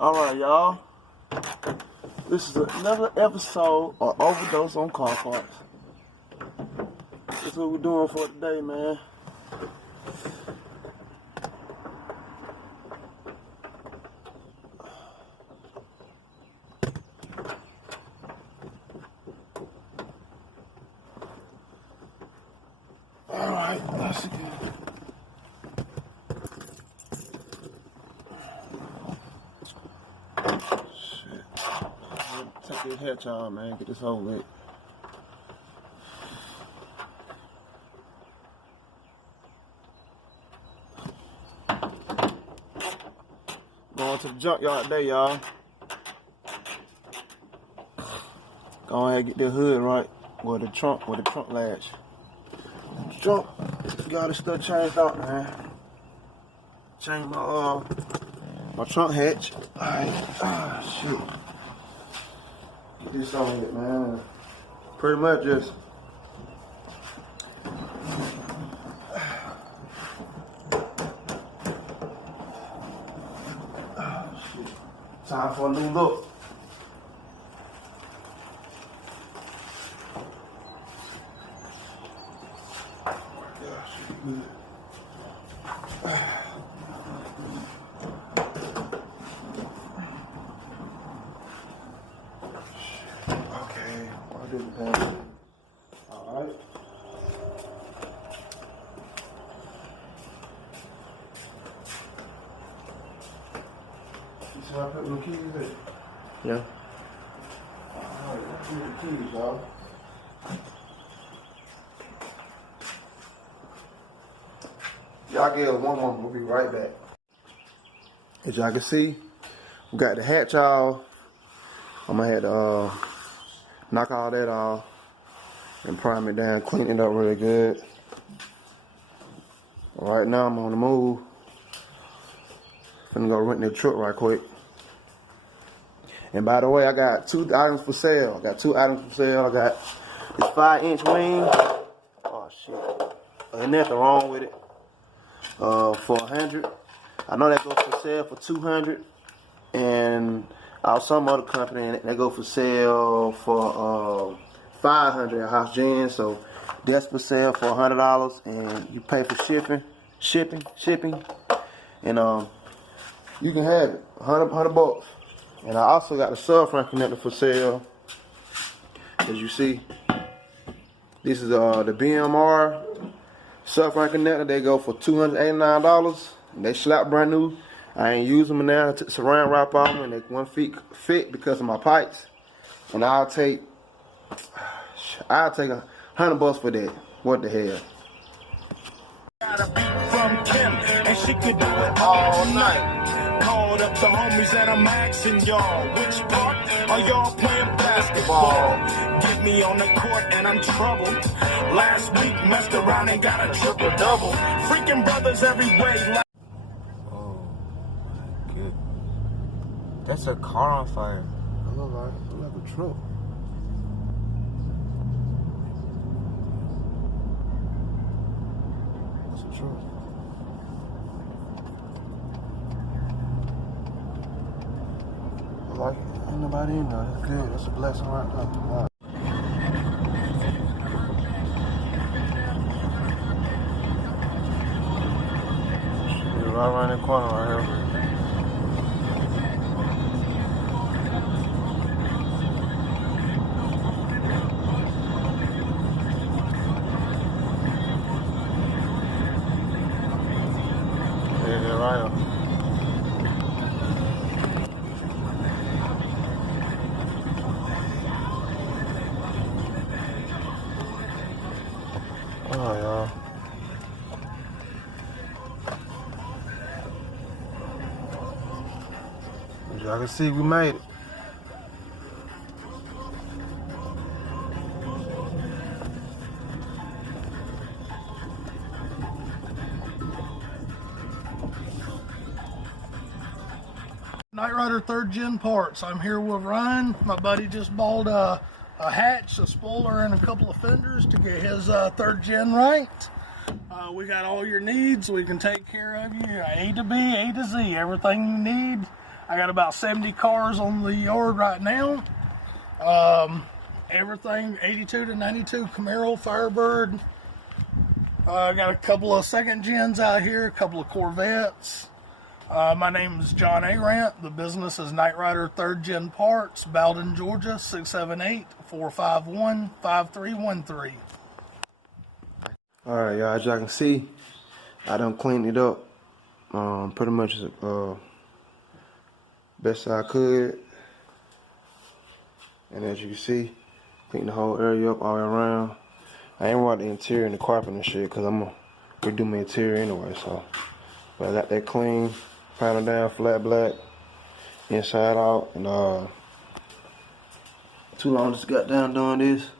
Alright, y'all. This is another episode of Overdose on Car Parts. That's what we're doing for today, man. Alright, let's see. Take this hatch on, man. Get this whole lit. Going to the junkyard today, y'all. Go ahead and get the hood right with the trunk latch. Trunk, got this stuff changed out, man. Change my trunk hatch. Alright, shit. Get this on it, man. Pretty much just time for a new look. Alright. You see how I put my keys in? Yeah. Alright, let's do the keys, y'all. Y'all give us one moment, we'll be right back. As y'all can see, we got the hatch off. I'm gonna have to knock all that off and prime it down, clean it up really good. Right now I'm on the move. Finna go rent the truck right quick. And by the way, I got two items for sale. I got this 5-inch wing. Oh shit. Ain't nothing wrong with it. For $100. I know that goes for sale for $200. And some other company, they go for sale for $500 at House Jen. So that's for sale for $100, and you pay for shipping, and you can have it, 100 bucks. And I also got the subframe connector for sale. As you see, this is the BMR subframe connector. They go for $289. They slap brand new. I ain't using them now. To saran wrap on them, and they one fit because of my pipes. And I'll take $100 for that. What the hell? From Kim, and she could do it all night. Called up the homies and I'm asking y'all, which part are y'all playing basketball? Get me on the court and I'm troubled. Last week messed around and got a triple-double. Freaking brothers every way. That's a car on fire. It look like a truck. It's a truck. Look like it. Ain't nobody in there. That's good. That's a blessing right there. Right around the corner right here. Oh, y'all. As y'all can see, we made it. Night Rider 3rd Gen Parts. I'm here with Ryan. My buddy just bought a hatch, a spoiler, and a couple of fenders to get his 3rd Gen right. We got all your needs. We can take care of you A to B, A to Z, everything you need. I got about 70 cars on the yard right now. Everything 82 to 92 Camaro, Firebird. I got a couple of second gens out here, a couple of Corvettes. My name is John Arant. The business is Knight Rider 3rd Gen Parts, Bowden, Georgia, 678-451-5313. Alright, y'all, as y'all can see, I done cleaned it up. Pretty much best I could. And as you can see, clean the whole area up all the way around. I ain't want the interior and the carpet and shit because I'm gonna redo my interior anyway, so. But I got that clean, panel down, flat black, inside out, and too long just got down doing this.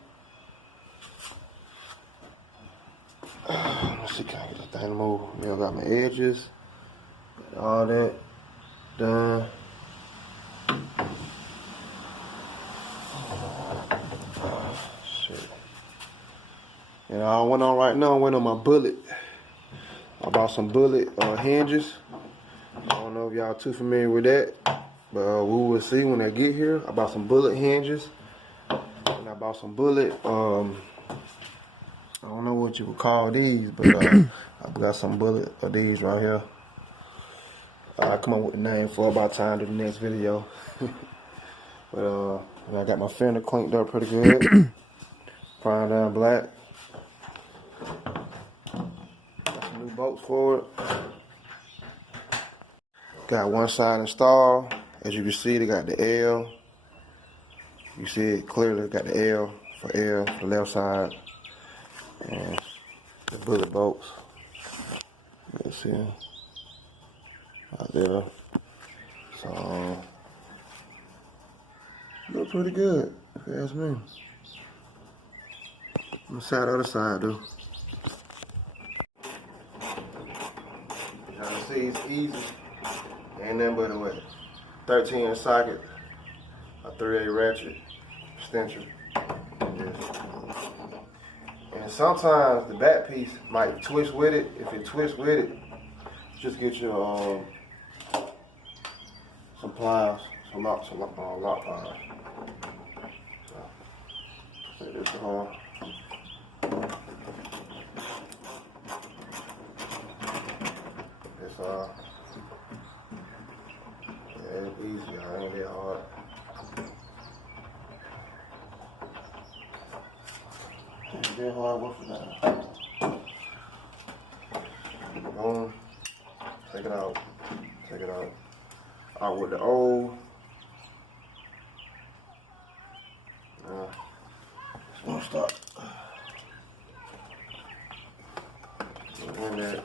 Let's see, can I get this thing to move? Yeah, I got my edges, got all that done. Shit. And I went on right now, I went on my Bullet. I bought some Bullet hinges. I don't know if y'all too familiar with that, but we will see when they get here. I bought some Bullet hinges, and I bought some Bullet, I don't know what you would call these, but I got some Bullet of these right here. I'll come up with a name for about time to the next video. But and I got my fender cleaned up pretty good. Prime down black. Got some new bolts for it. Got one side installed. As you can see, they got the L. You see it clearly, got the L for the left side. And the Bullet bolts. Let's see. Out there. So, look pretty good, if you ask me. I'm gonna see how the other side do. As y'all can see, it's easy. Ain't nothing but a what? 13 socket, a 3/8 ratchet, extension. And sometimes the back piece might twist with it. If it twists with it, just get your some pliers, some lock pliers. So, take this on. It's yeah, it's easy, y'all. It ain't that hard. It's that hard work for that. Boom. Take it out. Take it out. Out with the old. Just want to stop. In there.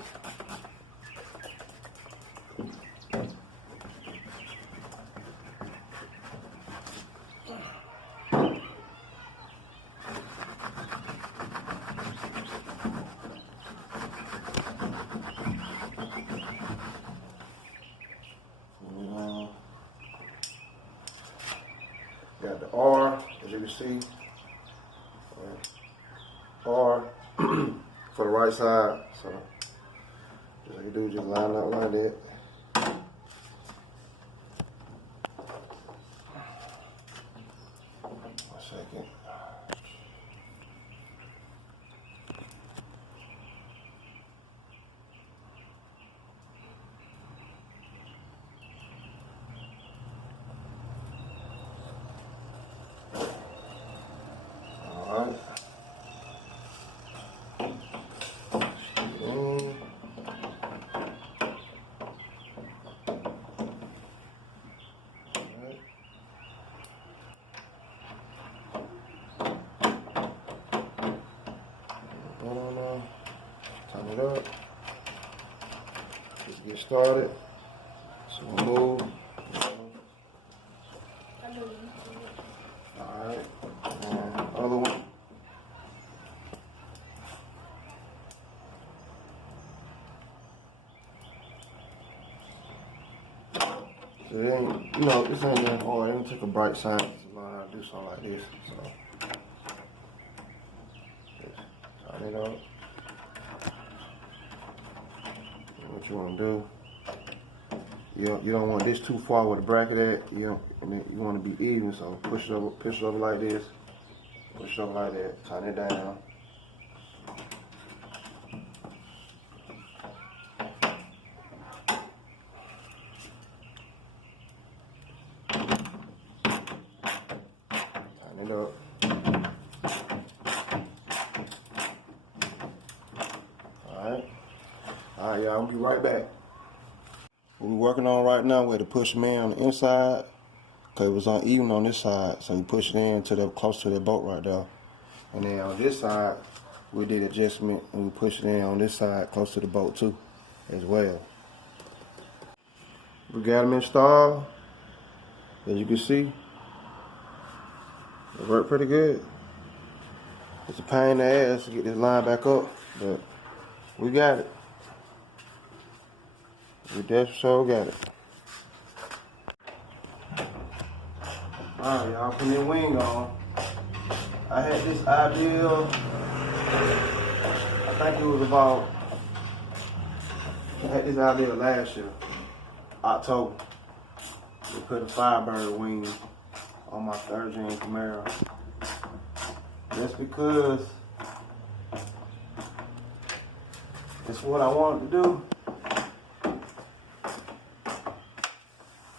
Got the R, as you can see. R for the right side. So, just like you do, just line up like that. One second. Alright. Turn it up. Just get started. So we'll move. Alright. Other one. So then, you know, this ain't that hard. It don't take a bright science to learn how to do something like this. So, just turn it up. What you want to do, You don't want this too far with the bracket at. And then you want to be even, so push it over like this. Push it over like that. Tighten it down. Tighten it up. Alright, y'all, I'm gonna be right back. What we're working on right now, we had to push them in on the inside because it was uneven on this side, so we pushed it in to close to the bolt right there. And then on this side, we did adjustment and we pushed it in on this side close to the bolt too, as well. We got them installed. As you can see, it worked pretty good. It's a pain in the ass to get this line back up, but we got it. We definitely sure got it. Alright, y'all, putting the wing on. I had this idea, I think it was about, I had this idea last year, October. We put a Firebird wing on my 3rd gen Camaro. Just because it's what I wanted to do.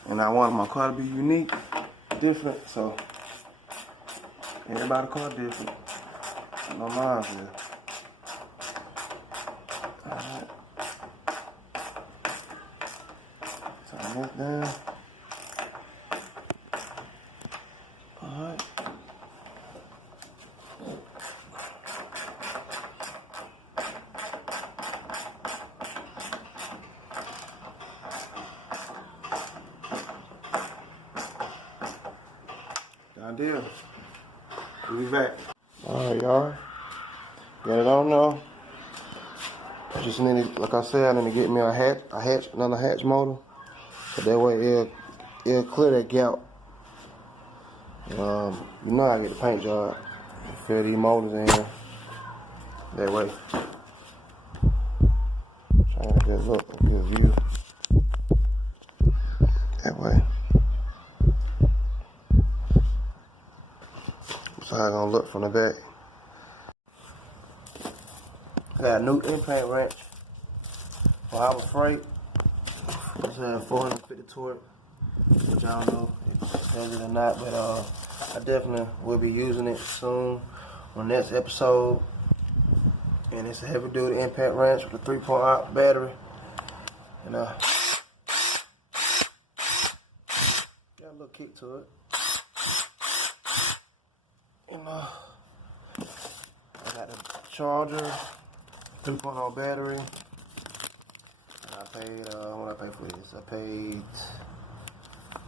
And I wanted my car to be unique, different, so everybody's car different. No mine's here. Alright. Tighten this down. Alright. Done deal. We'll be back. Alright, y'all. Got it on now. Just need, like I said, I need to get me another hatch motor. So that way it'll clear that gap. You know how I get the paint job. Fill these motors in here. That way. Trying to get a good view. That way. That's how it's gonna look from the back. Got a new impact wrench for Harbor Freight. It's a 450 torque, which I don't know if it says it or not, but I definitely will be using it soon on the next episode. And it's a heavy duty impact wrench with a 3.0 battery. And got a little kick to it. And I got the charger, 3.0 battery. And I paid, what I paid for this? I paid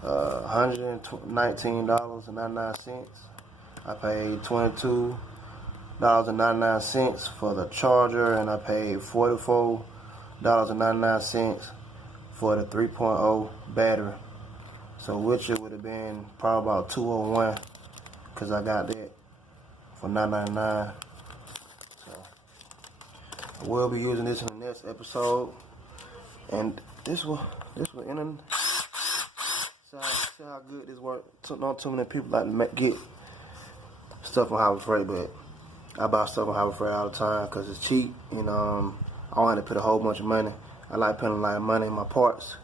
$119.99. I paid $22.99 for the charger, and I paid $44.99 for the 3.0 battery. So which it would have been probably about $201, because I got that for $9.99. So I will be using this in the next episode, and this will end. See how good this works. Not too many people like to get stuff on Harbor Freight, but I buy stuff on Harbor Freight all the time because it's cheap, and I don't have to put a whole bunch of money. I like putting a lot of money in my parts,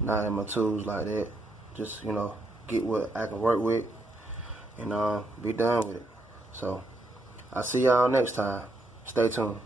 not in my tools like that. Just, get what I can work with and be done with it. So I'll see y'all next time. Stay tuned.